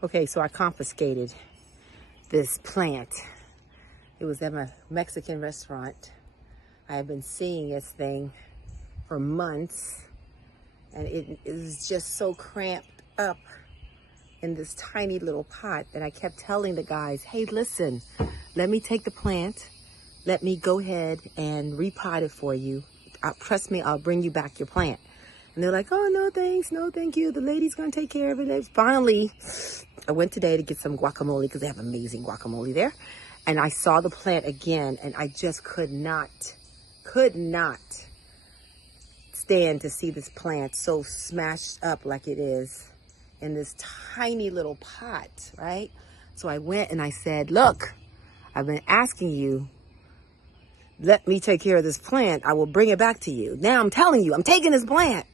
Okay, so I confiscated this plant. It was at my Mexican restaurant. I have been seeing this thing for months, and it is just so cramped up in this tiny little pot that I kept telling the guys, hey, listen, let me take the plant. Let me go ahead and repot it for you. Trust me, I'll bring you back your plant. And they're like, oh, no, thanks. No, thank you. The lady's going to take care of it. Finally, I went today to get some guacamole because they have amazing guacamole there. And I saw the plant again, and I just could not stand to see this plant so smashed up like it is in this tiny little pot, right? So I went and I said, look, I've been asking you, let me take care of this plant. I will bring it back to you. Now I'm telling you, I'm taking this plant.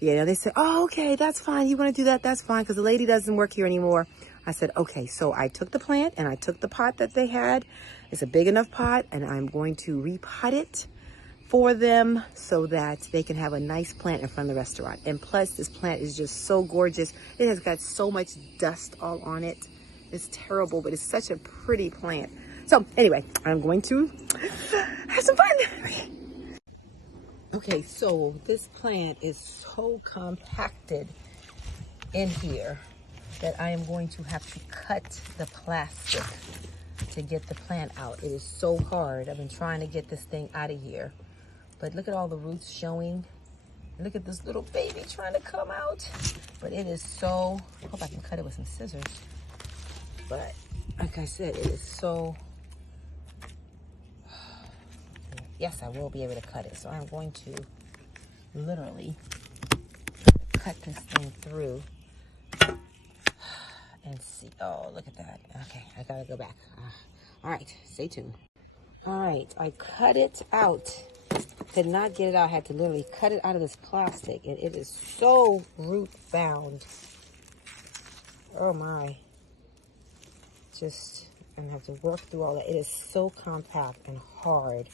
Yeah, they said, oh, okay, that's fine. You want to do that? That's fine, because the lady doesn't work here anymore. I said, okay, so I took the plant and I took the pot that they had. It's a big enough pot, and I'm going to repot it for them so that they can have a nice plant in front of the restaurant. And plus, this plant is just so gorgeous. It has got so much dust all on it. It's terrible, but it's such a pretty plant. So anyway, I'm going to have some fun. Okay, so this plant is so compacted in here that I am going to have to cut the plastic to get the plant out. It is so hard. I've been trying to get this thing out of here. But look at all the roots showing. Look at this little baby trying to come out. But it is so, I hope I can cut it with some scissors. But like I said, it is so, yes, I will be able to cut it. So I'm going to literally cut this thing through and see. Oh, look at that. Okay, I gotta go back. All right, stay tuned. All right, I cut it out. Could not get it out. I had to literally cut it out of this plastic, and it is so root bound. Oh my. Just, I'm gonna have to work through all that. It is so compact and hard.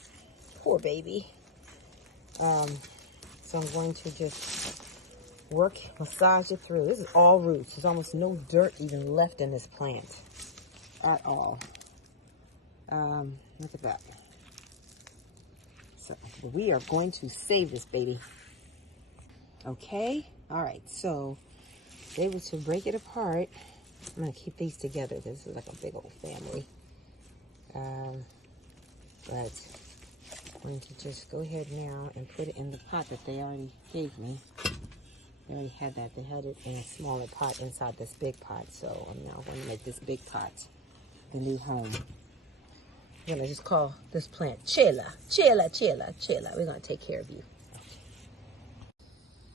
Poor baby. So I'm going to just massage it through. This is all roots. There's almost no dirt even left in this plant at all. Look at that. So we are going to save this baby. Okay. All right. So able to break it apart. I'm going to keep these together. This is like a big old family. But I'm going to just go ahead now and put it in the pot that they already gave me. They already had that. They had it in a smaller pot inside this big pot. So I'm now going to make this big pot the new home. I'm going to just call this plant Chela. Chela, Chela, Chela. We're going to take care of you.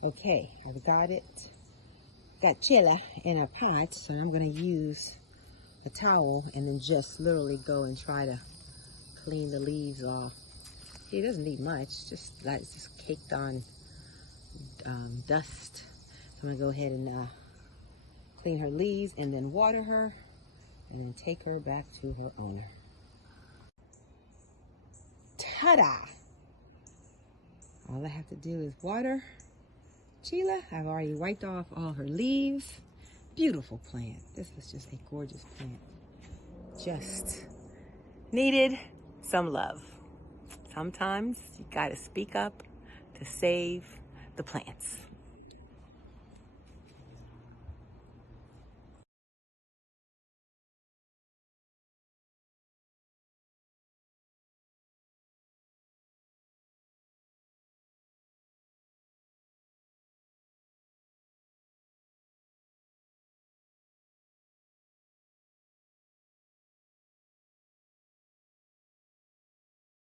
Okay, I've got it. Got Chela in a pot. So I'm going to use a towel and then just literally go and try to clean the leaves off. It doesn't need much. Just like it's just caked on dust. So I'm going to go ahead and clean her leaves and then water her and then take her back to her owner. Ta-da! All I have to do is water Chela. I've already wiped off all her leaves. Beautiful plant. This is just a gorgeous plant. Just needed some love. Sometimes you gotta speak up to save the plants.